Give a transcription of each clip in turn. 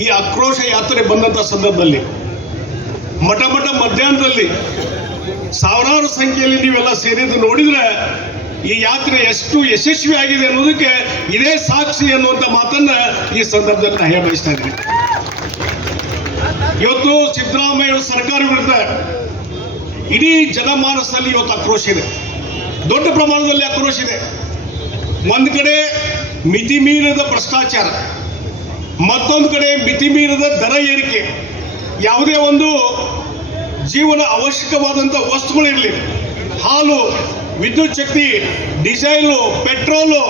ಈ ಆಕ್ರೋಶ ಯಾತ್ರೆ ಬಂದಂತ ಸಂದರ್ಭದಲ್ಲಿ ಮಠ ಮಠ ಮಧ್ಯಾಹ್ನದಲ್ಲಿ ಸಾವಿರಾರು ಸಂಖ್ಯೆಯಲ್ಲಿ ನೀವೆಲ್ಲ ಸೇರಿದ್ದು ನೋಡಿದ್ರೆ ಈ ಯಾತ್ರೆ ಎಷ್ಟು ಯಶಸ್ವಿ ಆಗಿದೆ ಅನ್ನೋದಕ್ಕೆ ಇದೇ ಸಾಕ್ಷಿ ಅನ್ನುವಂಥ ಮಾತನ್ನ ಈ ಸಂದರ್ಭದಲ್ಲಿ ನಾ ಹೇಳ್ಬಯಸ್ತಾ ಇದ್ದೀನಿ. ಇವತ್ತು ಸಿದ್ದರಾಮಯ್ಯ ಸರ್ಕಾರ ವಿರುದ್ಧ ಇಡೀ ಜನಮಾನಸದಲ್ಲಿ ಇವತ್ತು ಆಕ್ರೋಶ ಇದೆ. ದೊಡ್ಡ ಪ್ರಮಾಣದಲ್ಲಿ ಆಕ್ರೋಶ ಇದೆ. ಒಂದ್ ಕಡೆ ಮಿತಿ ಮೀರಿದ ಭ್ರಷ್ಟಾಚಾರ ಮತ್ತೊಂದು ಕಡೆ ಮಿತಿ ಮೀರಿದ ದರ ಏರಿಕೆ. ಯಾವುದೇ ಒಂದು ಜೀವನ ಅವಶ್ಯಕವಾದಂಥ ವಸ್ತುಗಳಿರಲಿ ಹಾಲು, ವಿದ್ಯುತ್ ಶಕ್ತಿ, ಡೀಸೆಲು, ಪೆಟ್ರೋಲು,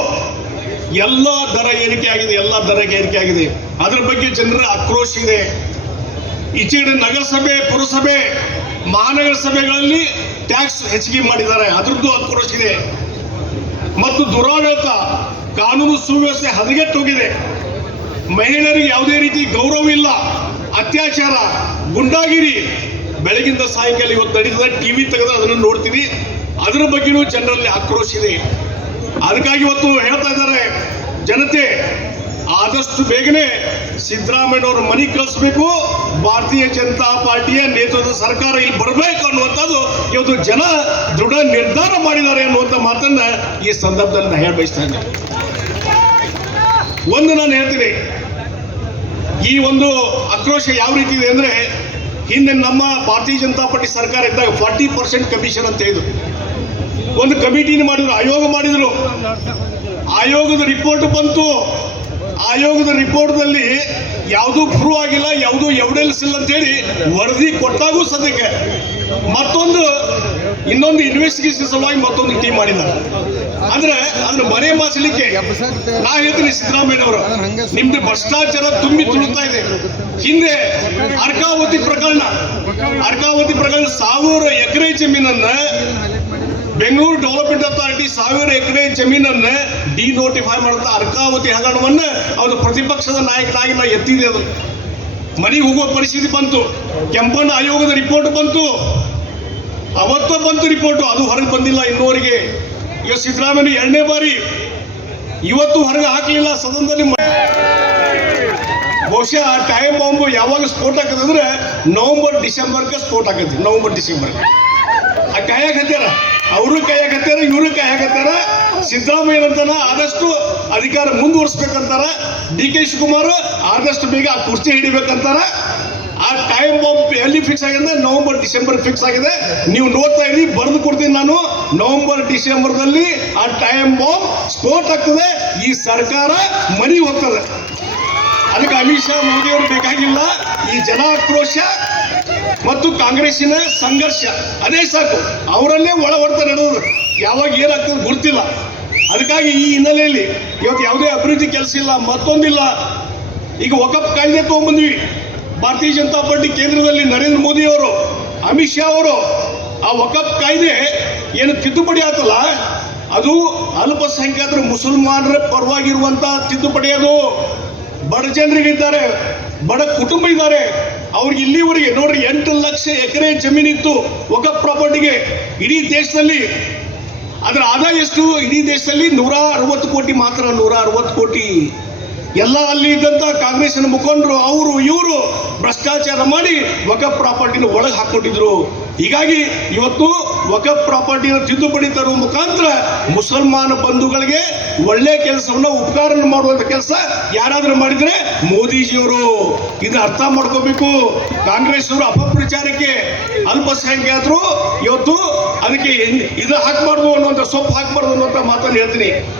ಎಲ್ಲ ದರ ಏರಿಕೆ ಆಗಿದೆ, ಎಲ್ಲ ದರ ಏರಿಕೆ ಆಗಿದೆ. ಅದರ ಬಗ್ಗೆ ಜನರ ಆಕ್ರೋಶ ಇದೆ. ನಗರಸಭೆ, ಪುರಸಭೆ ಮಹಾನಗರ ಸಭೆಗಳಲ್ಲಿ ಟ್ಯಾಕ್ಸ್ ಹೆಚ್ಚಿಗೆ ಮಾಡಿದ್ದಾರೆ. ಅದರದ್ದು ಆಕ್ರೋಶ ಇದೆ. ಮತ್ತು ದುರಾಡಳಿತ, ಕಾನೂನು ಸುವ್ಯವಸ್ಥೆ ಹದಗೆಟ್ಟೋಗಿದೆ. ಮಹಿಳೆಯರಿಗೆ ಯಾವುದೇ ರೀತಿ ಗೌರವ ಇಲ್ಲ, ಅತ್ಯಾಚಾರ, ಗುಂಡಾಗಿರಿ. ಬೆಳಗಿಂದ ಸಾಯಂಕಾಲ ಇವತ್ತು ನಡೀತದೆ ಟಿವಿ ತೆಗೆದ್ರೆ ಅದನ್ನು ನೋಡ್ತೀವಿ ಅದರ ಬಗ್ಗೆನೂ ಜನರಲ್ಲಿ ಆಕ್ರೋಶ ಇದೆ. ಅದಕ್ಕಾಗಿ ಇವತ್ತು ಹೇಳ್ತಾ ಇದ್ದಾರೆ, ಜನತೆ, ಆದಷ್ಟು ಬೇಗನೆ ಸಿದ್ದರಾಮಯ್ಯನವರು ಮನೆ ಕಳಿಸ್ಬೇಕು. ಭಾರತೀಯ ಜನತಾ ಪಾರ್ಟಿಯ ನೇತೃತ್ವದ ಸರ್ಕಾರ ಇಲ್ಲಿ ಬರಬೇಕು ಅನ್ನುವಂಥದ್ದು ಇವತ್ತು ಜನ ದೃಢ ನಿರ್ಧಾರ ಮಾಡಿದ್ದಾರೆ ಅನ್ನುವಂಥ ಮಾತನ್ನ ಈ ಸಂದರ್ಭದಲ್ಲಿ ನಾನು ಹೇಳ ಇದ್ದೇನೆ. ಒಂದು ನಾನು ಹೇಳ್ತೀನಿ ಈ ಒಂದು ಆಕ್ರೋಶ ಯಾವ ರೀತಿ ಇದೆ ಅಂದ್ರೆ ಹಿಂದೆ ನಮ್ಮ ಭಾರತೀಯ ಜನತಾ ಪಾರ್ಟಿ ಸರ್ಕಾರ ಇದ್ದಾಗ ಫಾರ್ಟಿ ಪರ್ಸೆಂಟ್ ಕಮಿಷನ್ ಅಂತ ಹೇಳಿದ್ರು. ಒಂದು ಕಮಿಟಿನ ಮಾಡಿದ್ರು, ಆಯೋಗ ಮಾಡಿದ್ರು. ಆಯೋಗದ ರಿಪೋರ್ಟ್ ಬಂತು. ಆಯೋಗದ ರಿಪೋರ್ಟ್ನಲ್ಲಿ ಯಾವುದೂ ಪ್ರೂವ್ ಆಗಿಲ್ಲ, ಯಾವುದೂ ಎವಿಡೆನ್ಸ್ ಇಲ್ಲ ಅಂತೇಳಿ ವರದಿ ಕೊಟ್ಟಾಗೂ ಸದ್ಯಕ್ಕೆ. ಮತ್ತೊಂದು, ಇನ್ನೊಂದು ಇನ್ವೆಸ್ಟಿಗೇಷನ್ ಸಲುವಾಗಿ ಮತ್ತೊಂದು ಟೀಮ್ ಮಾಡಿದ್ದಾರೆ. ಅಂದ್ರೆ ಅದನ್ನ ಮನೆ ಮಾಸಲಿಕ್ಕೆ ನಾ ಹೇಳ್ತೀನಿ ಸಿದ್ದರಾಮಯ್ಯನವರು ನಿಮ್ದು ಭ್ರಷ್ಟಾಚಾರ ತುಂಬಿ ತುಳುತ್ತಾ ಇದೆ. ಹಿಂದೆ ಅರ್ಕಾವತಿ ಪ್ರಕರಣ ಅರ್ಕಾವತಿ ಪ್ರಕರಣ ಸಾವಿರ ಎಕರೆ ಜಮೀನನ್ನ ಬೆಂಗಳೂರು ಡೆವಲಪ್ಮೆಂಟ್ ಅಥಾರಿಟಿ ಸಾವಿರ ಎಕರೆ ಜಮೀನನ್ನ ಡಿನೋಟಿಫೈ ಮಾಡುತ್ತ ಅರ್ಕಾವತಿ ಹಗರಣವನ್ನ ಅವರು ಪ್ರತಿಪಕ್ಷದ ನಾಯಕನಾಗಿ ನಾ ಎತ್ತಿದೆ ಅದು. ಮನೆಗೆ ಹೋಗುವ ಪರಿಸ್ಥಿತಿ ಬಂತು. ಕೆಂಪಣ್ಣ ಆಯೋಗದ ರಿಪೋರ್ಟ್ ಬಂತು. ಅವತ್ತ ಬಂತು ರಿಪೋರ್ಟ್, ಅದು ಹೊರಗೆ ಬಂದಿಲ್ಲ ಇನ್ನೂವರೆಗೆ. ಈಗ ಸಿದ್ದರಾಮಯ್ಯ ಎರಡನೇ ಬಾರಿ ಇವತ್ತು ಹೊರಗೆ ಹಾಕಲಿಲ್ಲ, ಸದನದಲ್ಲಿ ಬಹುಶಃ ಆ ಟೈಮ್ ಬಾಂಬ್ ಯಾವಾಗ ಸ್ಫೋಟ ಆಕತ್ತೆ ನವಂಬರ್, ಡಿಸೆಂಬರ್ಗೆ ಸ್ಫೋಟ ಆಕತಿ ನವಂಬರ್ ಡಿಸೆಂಬರ್ ಆ ಕಾಯಕ್ ಹತ್ಯಾರ, ಅವರು ಕಾಯಕ್ ಹತ್ಯಾರ, ಇವರು ಕಾಯಕ್ ಹತ್ಯಾರ. ಸಿದ್ದರಾಮಯ್ಯ ಅಂತಾನ ಆದಷ್ಟು ಅಧಿಕಾರ ಮುಂದುವರಿಸ್ಬೇಕಂತಾರ. ಡಿ ಕೆ ಶಿವಕುಮಾರ್ ಆದಷ್ಟು ಬೇಗ ಆ ಕುರ್ಚಿ ಹಿಡಿಬೇಕಂತಾರ. ಆ ಟೈಮ್ ಬಾಂಬ್ ಎಲ್ಲಿ ಫಿಕ್ಸ್ ಆಗಿದೆ? ನವೆಂಬರ್ ಡಿಸೆಂಬರ್ ಫಿಕ್ಸ್ ಆಗಿದೆ. ನೀವು ನೋಡ್ತಾ ಇದ್ದೀವಿ ಬರೆದು ಕೊಡ್ತೀನಿ ನಾನು. ನವೆಂಬರ್ ಡಿಸೆಂಬರ್ದಲ್ಲಿ ಆ ಟೈಮ್ ಬಾಂಬ್ ಸ್ಫೋಟ ಆಗ್ತದೆ. ಈ ಸರ್ಕಾರ ಮರಿ ಹೋಗ್ತದೆ. ಅದಕ್ಕೆ ಅಮಿತ್ ಶಾ, ಮೋದಿ ಅವರು ಬೇಕಾಗಿಲ್ಲ. ಈ ಜನ ಆಕ್ರೋಶ ಮತ್ತು ಕಾಂಗ್ರೆಸ್ಸಿನ ಸಂಘರ್ಷ, ಅದೇ ಸಾಕು. ಅವರಲ್ಲೇ ಒಳ ಹೊಡೆತ ನಡೆದು ಯಾವಾಗ ಏನಾಗ್ತದೆ ಗೊತ್ತಿಲ್ಲ. ಅದಕ್ಕಾಗಿ ಈ ಹಿನ್ನೆಲೆಯಲ್ಲಿ ಇವತ್ತು ಯಾವುದೇ ಅಭಿವೃದ್ಧಿ ಕೆಲಸ ಇಲ್ಲ, ಮತ್ತೊಂದಿಲ್ಲ. ಈಗ ಒಕಪ್ ಕಾಯ್ದೆ ತಗೊಂಡ್ಬಂದ್ವಿ. ಭಾರತೀಯ ಜನತಾ ಪಾರ್ಟಿ ಕೇಂದ್ರದಲ್ಲಿ ನರೇಂದ್ರ ಮೋದಿ ಅವರು, ಅಮಿತ್ ಶಾ ಅವರು ಆ ವಕಫ್ ಕಾಯ್ದೆ ಏನು ತಿದ್ದುಪಡಿ ಆತಲ್ಲ, ಅದು ಅಲ್ಪಸಂಖ್ಯಾತರ ಮುಸಲ್ಮಾನರ ಪರವಾಗಿರುವಂತ ತಿದ್ದುಪಡಿ ಅದು. ಬಡ ಜನರಿಗಿದ್ದಾರೆ ಬಡ ಕುಟುಂಬ ಇದ್ದಾರೆ. ಅವ್ರಿಗೆ ಇಲ್ಲಿವರೆಗೆ ನೋಡ್ರಿ, ಎಂಟು ಲಕ್ಷ ಎಕರೆ ಜಮೀನಿತ್ತು ವಕಫ್ ಪ್ರಾಪರ್ಟಿಗೆ. ಇಡೀ ದೇಶದಲ್ಲಿ, ಅದರ ಆದಾಯ ಎಷ್ಟು? ಇಡೀ ದೇಶದಲ್ಲಿ ನೂರ ಅರವತ್ತು ಕೋಟಿ ಮಾತ್ರ, ನೂರ ಅರವತ್ತು ಕೋಟಿ. ಎಲ್ಲ ಅಲ್ಲಿ ಇದ್ದಂತ ಕಾಂಗ್ರೆಸ್ ಮುಖಂಡರು, ಅವರು, ಇವರು ಭ್ರಷ್ಟಾಚಾರ ಮಾಡಿ ವಕ ಪ್ರಾಪರ್ಟಿನ ಒಳಗೆ ಹಾಕೊಂಡಿದ್ರು ಹೀಗಾಗಿ ಇವತ್ತು ವಕ ಪ್ರಾಪರ್ಟಿನ ತಿದ್ದುಪಡಿ ತರುವ ಮುಖಾಂತರ ಮುಸಲ್ಮಾನ ಬಂಧುಗಳಿಗೆ ಒಳ್ಳೆ ಕೆಲಸವನ್ನ ಉಪಕಾರ ಮಾಡುವಂತ ಕೆಲಸ ಯಾರಾದ್ರೂ ಮಾಡಿದ್ರೆ ಮೋದಿಜಿಯವರು. ಇದು ಅರ್ಥ ಮಾಡ್ಕೋಬೇಕು. ಕಾಂಗ್ರೆಸ್ ಅವರು ಅಪಪ್ರಚಾರಕ್ಕೆ ಅಲ್ಪಸಂಖ್ಯಾತರು ಇವತ್ತು ಅದಕ್ಕೆ ಇದು ಹಾಕ್ಬಾರ್ದು ಅನ್ನುವಂಥ ಸೊಪ್ಪು ಹಾಕ್ಬಾರ್ದು ಅನ್ನುವಂಥ ಮಾತನ್ನು ಹೇಳ್ತೀನಿ.